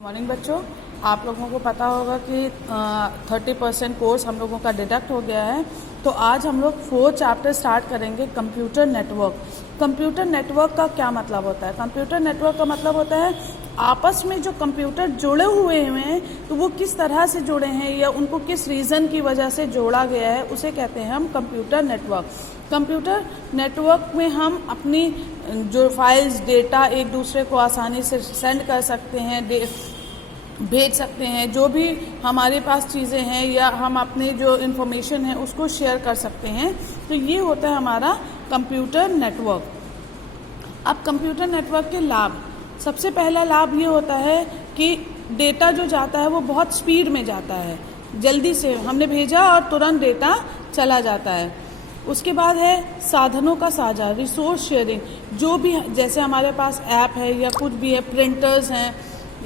Morning बच्चों, आप लोगों को पता होगा कि 30% कोर्स हम लोगों का डिडक्ट हो गया है। तो आज हम लोग 4 चैप्टर स्टार्ट करेंगे। Computer network. कंप्यूटर नेटवर्क का क्या मतलब होता है? कंप्यूटर नेटवर्क का मतलब होता है आपस में जो कंप्यूटर जुड़े हुए हैं तो वो किस तरह से जुड़े हैं या उनको किस रीज़न की वजह से जोड़ा गया है, उसे कहते हैं हम कंप्यूटर नेटवर्क। कंप्यूटर नेटवर्क में हम अपनी जो फाइल्स डेटा एक दूसरे को आसानी से सेंड कर सकते हैं, भेज सकते हैं। जो भी हमारे पास चीज़ें हैं या हम अपनी जो इन्फॉर्मेशन है उसको शेयर कर सकते हैं। तो ये होता है हमारा कंप्यूटर नेटवर्क। अब कंप्यूटर नेटवर्क के लाभ, सबसे पहला लाभ ये होता है कि डेटा जो जाता है वो बहुत स्पीड में जाता है, जल्दी से हमने भेजा और तुरंत डेटा चला जाता है। उसके बाद है साधनों का साझा, रिसोर्स शेयरिंग। जो भी जैसे हमारे पास ऐप है या कुछ भी है, प्रिंटर्स हैं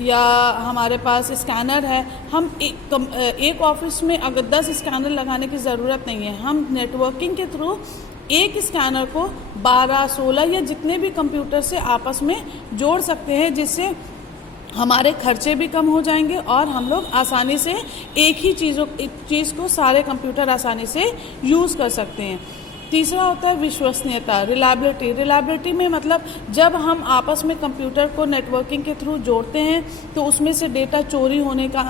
या हमारे पास स्कैनर है, हम एक ऑफिस में अगर 10 स्कैनर लगाने की ज़रूरत नहीं है। हम नेटवर्किंग के थ्रू एक स्कैनर को 12, 16 या जितने भी कंप्यूटर से आपस में जोड़ सकते हैं, जिससे हमारे खर्चे भी कम हो जाएंगे और हम लोग आसानी से एक ही चीज़ को सारे कंप्यूटर आसानी से यूज़ कर सकते हैं। तीसरा होता है विश्वसनीयता, रिलायबिलिटी। रिलायबिलिटी में मतलब जब हम आपस में कंप्यूटर को नेटवर्किंग के थ्रू जोड़ते हैं तो उसमें से डेटा चोरी होने का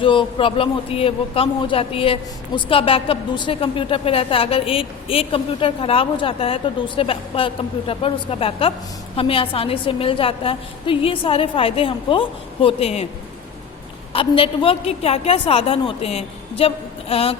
जो प्रॉब्लम होती है वो कम हो जाती है। उसका बैकअप दूसरे कंप्यूटर पे रहता है। अगर एक कंप्यूटर ख़राब हो जाता है तो दूसरे कंप्यूटर पर उसका बैकअप हमें आसानी से मिल जाता है। तो ये सारे फ़ायदे हमको होते हैं। अब नेटवर्क के क्या क्या साधन होते हैं? जब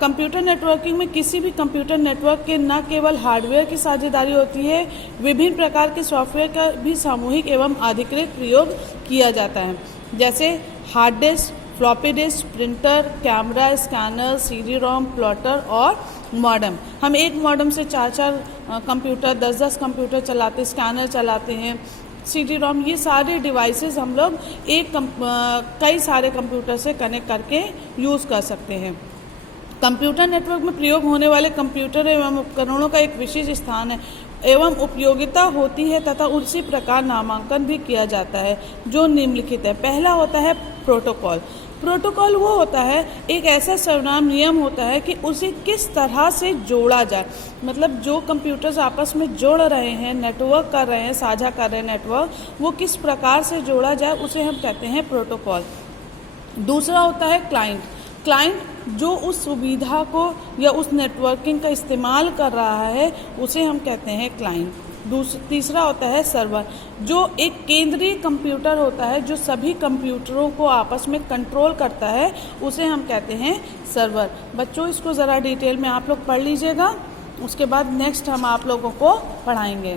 कंप्यूटर नेटवर्किंग में किसी भी कंप्यूटर नेटवर्क के न केवल हार्डवेयर की साझेदारी होती है, विभिन्न प्रकार के सॉफ्टवेयर का भी सामूहिक एवं अधिकृत प्रयोग किया जाता है। जैसे hard disk, floppy disk, printer, camera, scanner, CD ROM, plotter और मॉडेम। हम एक मॉडेम से 4 कंप्यूटर, 10 कंप्यूटर चलाते, स्कैनर चलाते हैं, सीडी रोम। ये सारे डिवाइसेस हम लोग कई सारे कंप्यूटर से कनेक्ट करके यूज़ कर सकते हैं। कंप्यूटर नेटवर्क में प्रयोग होने वाले कंप्यूटर एवं उपकरणों का एक विशेष स्थान है एवं उपयोगिता होती है तथा उसी प्रकार नामांकन भी किया जाता है जो निम्नलिखित है। पहला होता है प्रोटोकॉल। प्रोटोकॉल वो होता है एक ऐसा सर्वनाम नियम होता है कि उसे किस तरह से जोड़ा जाए। मतलब जो कंप्यूटर्स आपस में जोड़ रहे हैं, नेटवर्क कर रहे हैं, साझा कर रहे हैं नेटवर्क, वो किस प्रकार से जोड़ा जाए उसे हम कहते हैं प्रोटोकॉल। दूसरा होता है क्लाइंट। क्लाइंट जो उस सुविधा को या उस नेटवर्किंग का इस्तेमाल कर रहा है उसे हम कहते हैं क्लाइंट। तीसरा होता है सर्वर, जो एक केंद्रीय कंप्यूटर होता है जो सभी कंप्यूटरों को आपस में कंट्रोल करता है, उसे हम कहते हैं सर्वर। बच्चों, इसको ज़रा डिटेल में आप लोग पढ़ लीजिएगा, उसके बाद नेक्स्ट हम आप लोगों को पढ़ाएंगे।